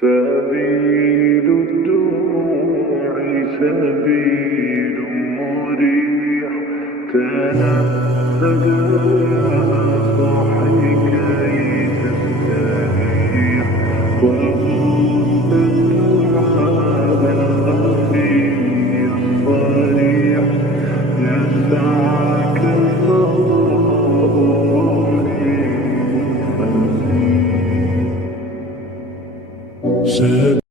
سبيل الدموع سبيل مريح، تنهد يا صاحي كي تستريح، وغض الدعاء الخفي الصريح، يسعك الله رحيم فسيح.